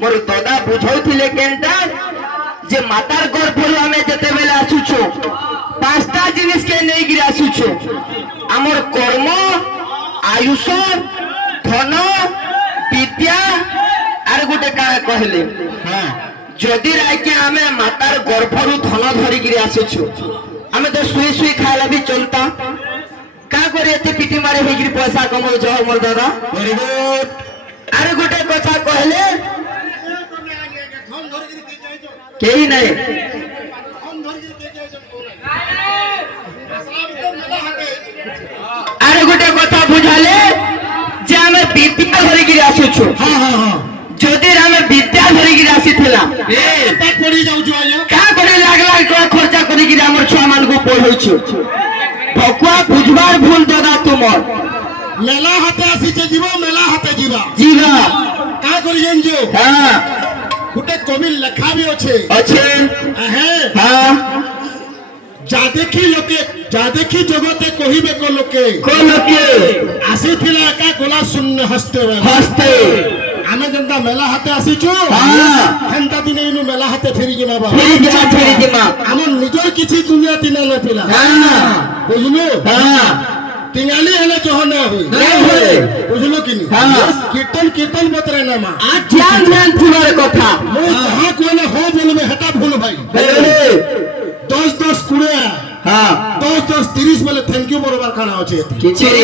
मोर दादा बुझौथिले केनटा जे मातार गर्भरु आमे जते बेले आसुछु पांचटा जिनिस के नै गिरा आसुछु हमर कर्म आयुष धन विद्या आर गोटे का कहले हां जदि राके आमे मातार गर्भरु धन धरि गिरा आसुछु आमे तो सुई सुई खाला भी चलता का करे एते पिटी मारे हे गिरी पैसा कमाउ जाओ मोर दादा वेरी गुड आर गोटे कथा कहले केही नहीं अरे गोटे कथा बुझाले जे हमें विद्या धरि गिरी आसुछु हां हां हां जदि हमें विद्या धरि गिरी आसीथिला ए ता पड़ी जाउ छु आया का करे लाग लाग खर्चा करि गिरी हमर छुआ मान को पढौछु भकुआ बुझबार भूल दादा तुमर मेला हाते आसी जे जीवा मेला हाते जीवा जीवा का करि जेंजो हां गुटे कवि लेखा भी अच्छे हां जा देखी जगते कहिबे को लोके आसी थिला का गोला शून्य हस्ते आमे जंता मेला हाते आसीछु हां हंता दिने इनु मेला हाते फेरी जिमा हम निजर किछि दुनिया तिना न थिला हां बुझलो हां तिंगाली हले जोहना होई नहीं होए बुझलो कि नहीं हां कीर्तन बतरे ना मा आज ध्यान तुम्हारे कथा हां कोने हो बोलबे हटा भूल भाई 10 कुड़िया हां 10 30 बोले थैंक यू बरोबर खाना होचे किछि रे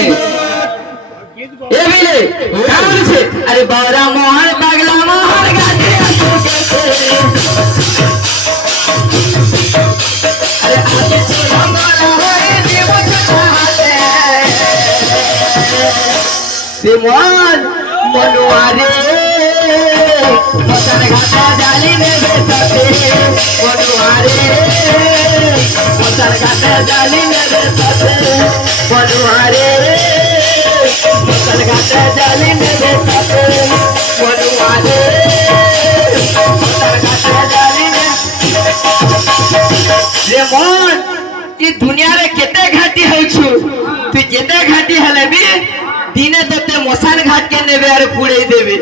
ए बेले का बोले छे अरे बावरा मोहन पागला मोहन गाते अरे आके छोड़ा माला होए देव छाते सिमोन मनुआरे मसन घाटा जाली में बेसते मनुआरे मसन घाटा जाली में बेसते मनुआरे मसन घाटा जाली में बेसते मनुआरे मसन घाटा जाली में रे मन ई दुनिया रे केते घाटी होइछु तू जेते घाटी हले भी दिने तते मसान घाट के नेबे अरे पुड़े देबे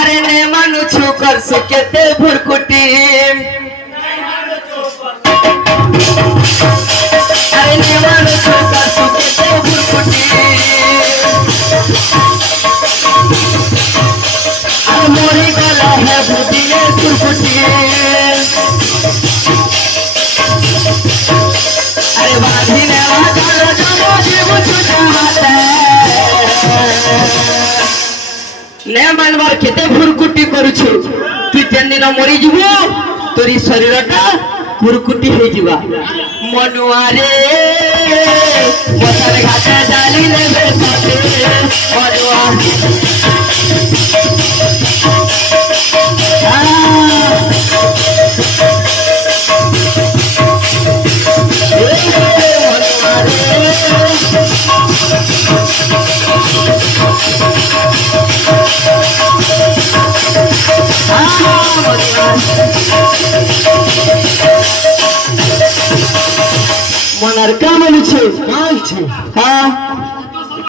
अरे ने मानु छु कर से केते भुरकुटी अरे ने मानु छु कर से केते भुरकुटी अरे मोरी गला है भुटिले भुरकुटी अरे बाधी ने वाला जमो जीव छुटा हाथे ने मानवार केते भुरकुटी करूछु तू जेन दिन मरि जिवो तोरी शरीरटा भुरकुटी हे जिवा मनुआरे मसन घाटे जाली ने बेसते मनुआ मनार का बोलछे हां